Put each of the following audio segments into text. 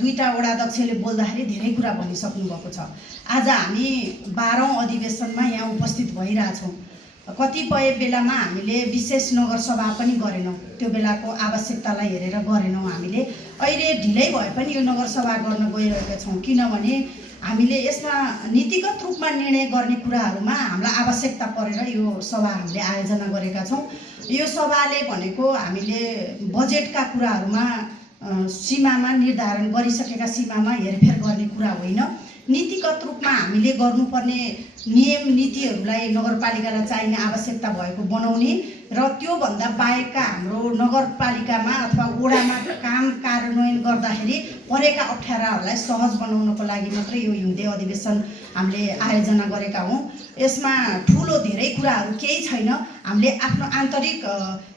दुईटा वडा अध्यक्षले बोल्दाखेरि धेरै कुरा भनिसक्नु भएको छ। आज हामी 12औं अधिवेशनमा यहाँ उपस्थित भइरहेछौँ। कतिपय बेलामा हामीले विशेष नगरसभा पनि गरेनौँ, त्यो बेलाको आवश्यकतालाई हेरेर गरेनौँ। हामीले अहिले ढिलै भए पनि यो नगरसभा गर्न गइरहेका छौँ, किनभने हामीले यसमा नीतिगत रूपमा निर्णय गर्ने कुराहरूमा हामीलाई आवश्यकता परेर यो सभा हामीले आयोजना गरेका छौँ। यो सभाले भनेको हामीले बजेटका कुराहरूमा सीमामा निर्धारण गरिसकेका सीमामा हेरफेर गर्ने कुरा होइन। नीतिगत रूपमा हामीले गर्नुपर्ने नियम नीतिहरूलाई नगरपालिकालाई चाहिने आवश्यकता भएको बनाउने र त्योभन्दा बाहेकका हाम्रो नगरपालिकामा अथवा वडामा काम कार्यान्वयन गर्दाखेरि परेका अप्ठ्याराहरूलाई सहज बनाउनको लागि मात्रै यो हिउँदे अधिवेशन हामीले आयोजना गरेका हौँ। यसमा ठुलो धेरै कुराहरू केही छैन। हामीले आफ्नो आन्तरिक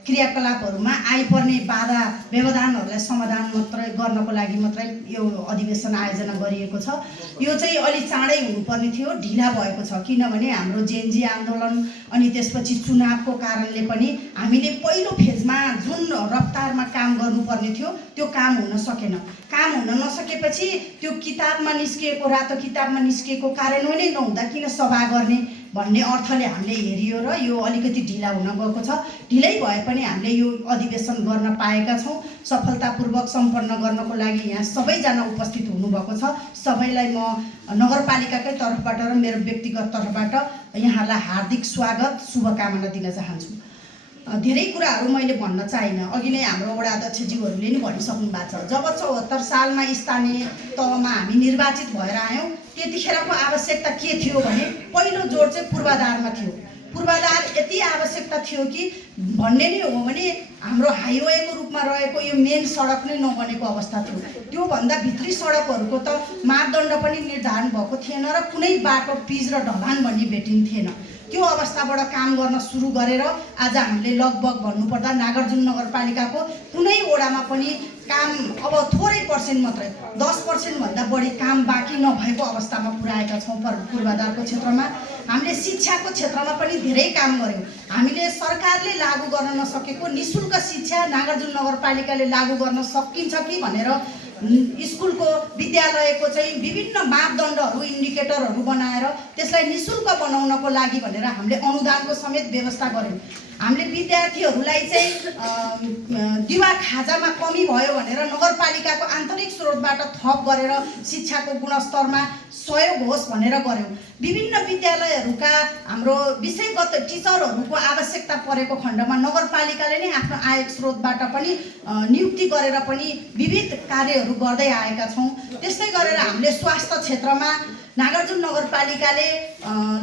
क्रियाकलापहरूमा आइपर्ने बाधा व्यवधानहरूलाई समाधान मात्रै गर्नको लागि मात्रै यो अधिवेशन आयोजना गरिएको छ। यो चाहिँ अलि चाँडै हुनुपर्ने थियो, ढिला भएको छ, किनभने हाम्रो जेएनजी आन्दोलन अनि त्यसपछि चुनावको कारणले पनि हामीले पहिलो फेजमा जुन रफ्तारमा काम गर्नुपर्ने थियो त्यो काम हुन सकेन। काम हुन नसकेपछि त्यो किताबमा निस्किएको, रातो किताबमा निस्किएको कार्यान्वयनै नहुँदा किन सभा गर्ने भन्ने अर्थले हामीले हेरियो र यो अलिकति ढिला हुन गएको छ। ढिलै भए पनि हामीले यो अधिवेशन गर्न पाएका छौँ। सफलतापूर्वक सम्पन्न गर्नको लागि यहाँ सबैजना उपस्थित हुनुभएको छ। सबैलाई म नगरपालिकाकै तर्फबाट र मेरो व्यक्तिगत तर्फबाट यहाँलाई हार्दिक स्वागत, शुभकामना दिन चाहन्छु। धेरै कुराहरू मैले भन्न चाहिनँ, अघि नै हाम्रो वडा अध्यक्षज्यूहरूले नि भनिसक्नु भएको छ। जब 74 सालमा स्थानीय तहमा हामी निर्वाचित भएर आयौँ, त्यतिखेरको आवश्यकता के थियो भने पहिलो जोड चाहिँ पूर्वाधारमा थियो। पूर्वाधार यति आवश्यकता थियो कि भन्ने नै हो भने हाम्रो हाइवेको रूपमा रहेको यो मेन सडक नै नबनेको अवस्था थियो। त्योभन्दा भित्री सडकहरूको त मापदण्ड पनि निर्धारण भएको थिएन र कुनै बाटो पिच र ढलान भन्ने भेटिन्थेन। त्यो अवस्थाबाट काम गर्न सुरु गरेर आज हामीले लगभग भन्नुपर्दा नागार्जुन नगरपालिकाको कुनै वडामा पनि काम अब थोरै पर्सेन्ट मात्रै 10% भन्दा बढी काम बाँकी नभएको अवस्थामा पुर्याएका छौँ। पूर्वाधारको क्षेत्रमा हामीले शिक्षाको क्षेत्रमा पनि धेरै काम गऱ्यौँ। हामीले सरकारले लागू गर्न नसकेको निःशुल्क शिक्षा नागार्जुन नगरपालिकाले लागू गर्न सकिन्छ कि भनेर स्कुलको विद्यालयको चाहिँ विभिन्न मापदण्डहरू इन्डिकेटरहरू बनाएर त्यसलाई निःशुल्क बनाउनको लागि भनेर हामीले अनुदानको समेत व्यवस्था गऱ्यौँ। हामीले विद्यार्थीहरूलाई चाहिँ दिवा खाजामा कमी भयो भनेर नगरपालिकाको आन्तरिक स्रोतबाट थप गरेर शिक्षाको गुणस्तरमा सहयोग होस् भनेर गऱ्यौँ। विभिन्न विद्यालयहरूका हाम्रो विषयगत टिचरहरूको आवश्यकता परेको खण्डमा नगरपालिकाले नै आफ्नो आय स्रोतबाट पनि नियुक्ति गरेर पनि विविध कार्यहरू गर्दै आएका छौँ। त्यस्तै गरेर हामीले स्वास्थ्य क्षेत्रमा नागार्जुन नगरपालिकाले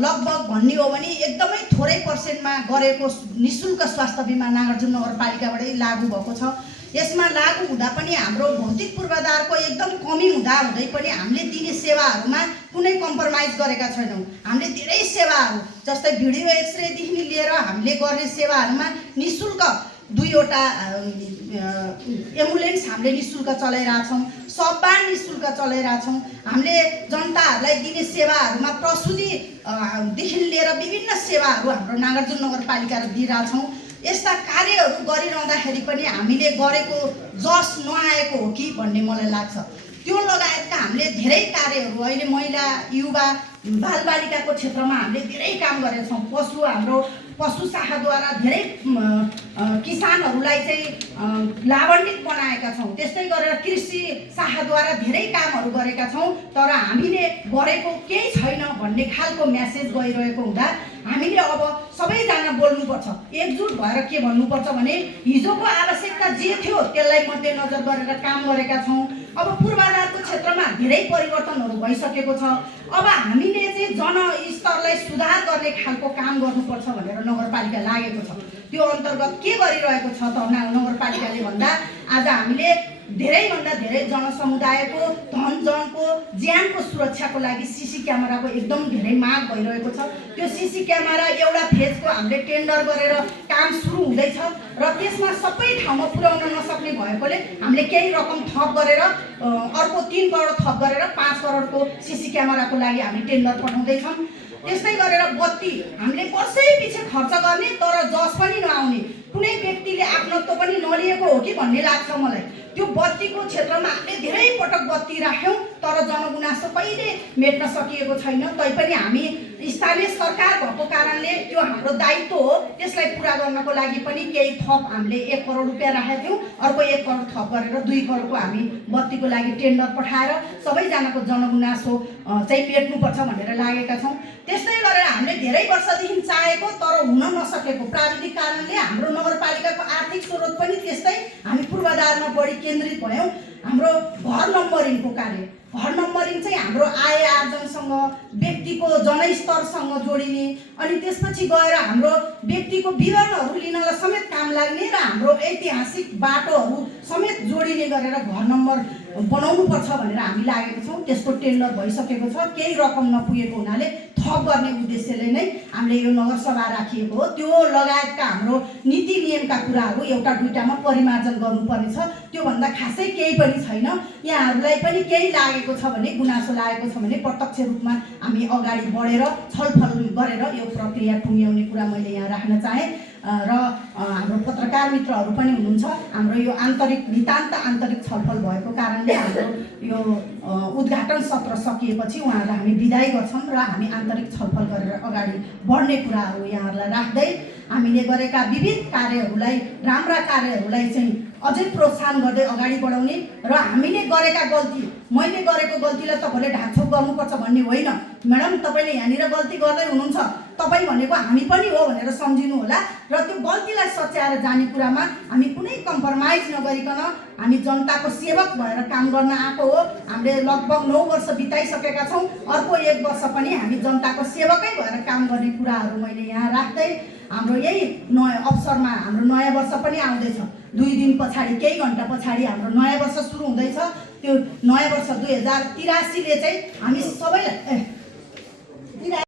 लगभग भन्ने हो भने एकदमै थोरै पर्सेन्टमा गरेको निःशुल्क स्वास्थ्य बिमा नागार्जुन नगरपालिकाबाटै लागू भएको छ। यसमा लागू हुँदा पनि हाम्रो भौतिक पूर्वाधारको एकदम कमी हुँदै पनि हामीले दिने सेवाहरूमा कुनै कम्प्रोमाइज गरेका छैनौँ। हामीले धेरै सेवाहरू जस्तै भिडियो एक्सरेदेखि लिएर हामीले गर्ने सेवाहरूमा निःशुल्क 2वटा एम्बुलेन्स हामीले निःशुल्क चलाइरहेछौँ, सबा निःशुल्क चलाइरहेछौँ। हामीले जनताहरूलाई दिने सेवाहरूमा प्रसुतिदेखि लिएर विभिन्न सेवाहरू हाम्रो नागार्जुन नगरपालिकाले दिइरहेछौँ। यस्ता कार्यहरू गरिरहँदाखेरि पनि हामीले गरेको जस नआएको हो कि भन्ने मलाई लाग्छ। त्यो लगायतका हामीले धेरै कार्यहरू अहिले महिला युवा बालबालिकाको क्षेत्रमा हामीले धेरै काम गरेका छौँ। हाम्रो पशु शाखाद्वारा धेरै किसानहरूलाई चाहिँ लाभान्वित बनाएका छौँ। त्यस्तै गरेर कृषि शाखाद्वारा धेरै कामहरू गरेका छौँ। तर हामीले गरेको केही छैन भन्ने खालको म्यासेज गइरहेको हुँदा हामीले अब सबैजना बोल्नुपर्छ, एकजुट भएर के भन्नुपर्छ भने हिजोको आवश्यकता जे थियो त्यसलाई मध्यनजर गरेर काम गरेका छौँ। अब पूर्वाधारको क्षेत्रमा धेरै परिवर्तनहरू भइसकेको छ। अब हामीले चाहिँ जनस्तरलाई सुधार गर्ने खालको काम गर्नुपर्छ भनेर नगरपालिका लागेको छ। त्यो अन्तर्गत के गरिरहेको छ त नगरपालिकाले भन्दा आज हामीले धेरैभन्दा धेरै जनसमुदायको धन जनको ज्यानको सुरक्षाको लागि सीसी क्यामेराको एकदम धेरै माग भइरहेको छ। त्यो सीसी क्यामेरा एउटा फेजको हामीले टेन्डर गरेर काम सुरु हुँदैछ र त्यसमा सबै ठाउँमा पुर्याउन नसक्ने भएकोले हामीले केही रकम थप गरेर अर्को 3 करोड थप गरेर 5 करोडको सीसी क्यामेराको लागि हामी टेन्डर पठाउँदैछौँ। त्यस्तै गरेर बत्ती हामीले वर्षै पछि खर्च गर्ने तर जस पनि नआउने, कुनै व्यक्तिले आफ्नत्व पनि नलिएको हो कि भन्ने लाग्छ मलाई। त्यो बत्तीको क्षेत्रमा हामीले धेरै पटक बत्ती राख्यौँ तर जनगुनासो कहिले मेट्न सकिएको छैन। तैपनि हामी स्थानीय सरकार भएको कारणले त्यो हाम्रो दायित्व हो, त्यसलाई पुरा गर्नको लागि पनि केही थप हामीले 1 करोड रुपियाँ राखेका थियौँ। अर्को 1 करोड थप गरेर 2 करोडको हामी बत्तीको लागि टेन्डर पठाएर सबैजनाको जनगुनासो चाहिँ मेट्नुपर्छ भनेर लागेका छौँ। त्यस्तै गरेर हामीले धेरै वर्षदेखि चाहेको तर हुन नसकेको प्राविधिक कारणले हाम्रो नगरपालिकाको आर्थिक स्रोत पनि त्यस्तै हामी पूर्वाधारमा बढी केन्द्रित भयौँ। हाम्रो घर नम्बरिङको कार्य, घर नम्बरिङ चाहिँ हाम्रो आय आर्जनसँग व्यक्तिको जनस्तरसँग जोडिने अनि त्यसपछि गएर हाम्रो व्यक्तिको विवरणहरू लिनलाई समेत काम लाग्ने र हाम्रो ऐतिहासिक बाटोहरू समेत जोडिने गरेर घर नम्बर बनाउनुपर्छ भनेर हामी लागेको छौँ। त्यसको टेन्डर भइसकेको छ। केही रकम नपुगेको हुनाले थप गर्ने उद्देश्यले नै हामीले यो नगरसभा राखिएको हो। त्यो लगायतका हाम्रो नीति नियमका कुराहरू एउटा दुईटामा परिमार्जन गर्नुपर्ने छ। त्योभन्दा खासै केही पनि छैन। यहाँहरूलाई पनि केही लागेको छ भने, गुनासो लागेको छ भने प्रत्यक्ष रूपमा हामी अगाडि बढेर छलफल गरेर यो प्रक्रिया टुङ्ग्याउने कुरा मैले यहाँ राख्न चाहेँ। र हाम्रो पत्रकार मित्रहरू पनि हुनुहुन्छ। हाम्रो यो नितान्त आन्तरिक छलफल भएको कारणले हाम्रो यो उद्घाटन सत्र सकिएपछि उहाँहरूलाई हामी बिदाई गर्छौँ र हामी आन्तरिक छलफल गरेर अगाडि बढ्ने कुराहरू यहाँहरूलाई राख्दै हामीले गरेका विविध कार्यहरूलाई, राम्रा कार्यहरूलाई चाहिँ अझै प्रोत्साहन गर्दै अगाडि बढाउने र हामीले गरेका गल्ती, मैले गरेको गल्तीलाई तपाईँले ढाकछोप गर्नुपर्छ भन्ने होइन। म्याडम तपाईँले यहाँनिर गल्ती गर्दै हुनुहुन्छ, तपाईँ भनेको हामी पनि हो भनेर सम्झिनु होला र त्यो गल्तीलाई सच्याएर जाने कुरामा हामी कुनै कम्प्रोमाइज नगरिकन हामी जनताको सेवक भएर काम गर्न आएको हो। हामीले लगभग 9 वर्ष बिताइसकेका छौँ। अर्को 1 वर्ष पनि हामी जनताको सेवकै भएर काम गर्ने कुराहरू मैले यहाँ राख्दै हाम्रो यही नयाँ अवसरमा हाम्रो नयाँ वर्ष पनि आउँदैछ। 2 दिन पछाडि, केही घन्टा पछाडि हाम्रो नयाँ वर्ष सुरु हुँदैछ। त्यो नयाँ वर्ष 2083ले चाहिँ हामी सबैलाई